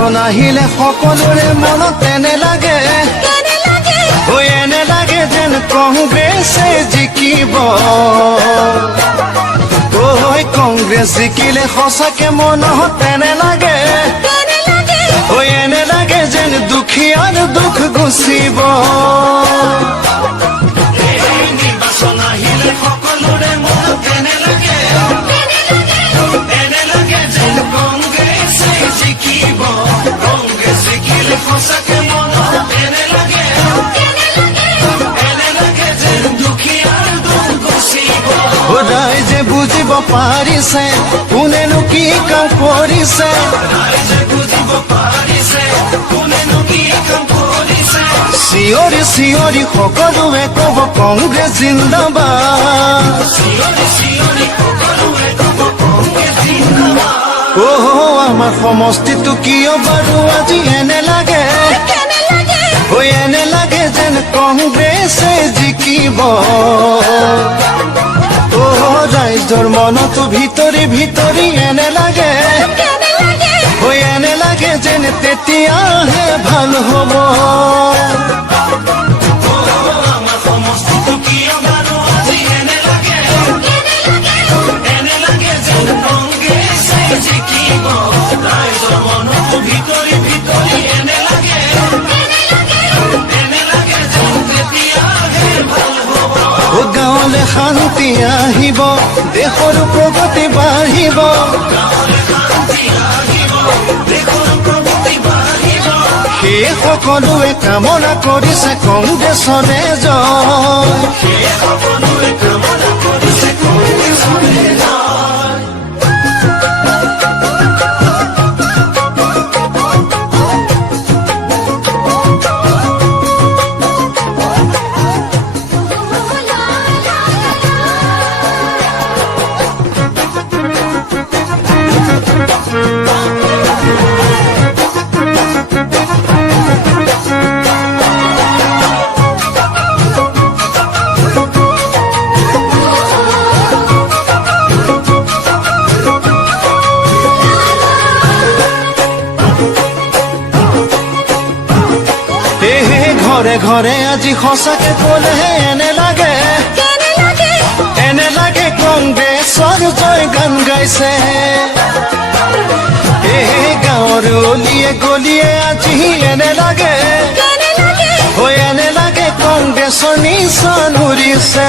নিৰ্বাচন আহিলে সকলোৰে মনত এনে লাগে এনে লাগে যেন কংগ্ৰেছে জিকিব কংগ্ৰেছ জিকিলে সঁচাকে মনত এনে লাগে এনে লাগে যেন দুখীয়াৰ দুখ গুচিব নিৰ্বাচন আহিলে সকলোৰে মনত এনে লাগে যেন কংগ্ৰেছে জিকিব কংগ্ৰেছ জিকিলে সঁচাকে মনত এনে লাগে যেন দুখীয়াৰ দুখ গুচিব ৰাইজে বুজিব পাৰিছে কোনেনো কি কাম কৰিছে চিঞৰি চিঞৰি সকলোৱে ক'ব কংগ্ৰেছ জিন্দাবাদ আমাৰ সমষ্টিটো কিয় বাৰু আজি এনে লাগে এনে লাগে যেন কংগ্ৰেছে জিকিব ৰাইজৰ মনতো ভিতৰি ভিতৰি এনে লাগে এনে লাগে যেন তেতিয়াহে ভাল হ'ব আমাৰ সমষ্টিটো কিয় বাৰু আজি এনে লাগে যেন কংগ্ৰেছে জিকিব ৰাইজৰ মনতো ভিতৰি ভিতৰি এনে লাগে যেন তেতিয়াহে ভাল হ'ব গাঁৱলৈ শান্তি আহিব দেশৰ প্ৰগতি বাঢ়িব সেই সকলোৱে কামনা কৰিছে কংগ্ৰেছৰে ঘৰে ঘৰে আজি সঁচাকে ক'লেহে এনে লাগে কংগ্ৰেছৰ জয় গান গাইছে গাঁৱৰ অলিয়ে গলিয়ে আজি এনে লাগে এনে লাগে কংগ্ৰেছৰ নিচান উৰিছে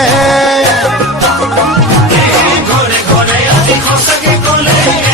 ঘৰে ঘৰে আজি সঁচাকে ক'লে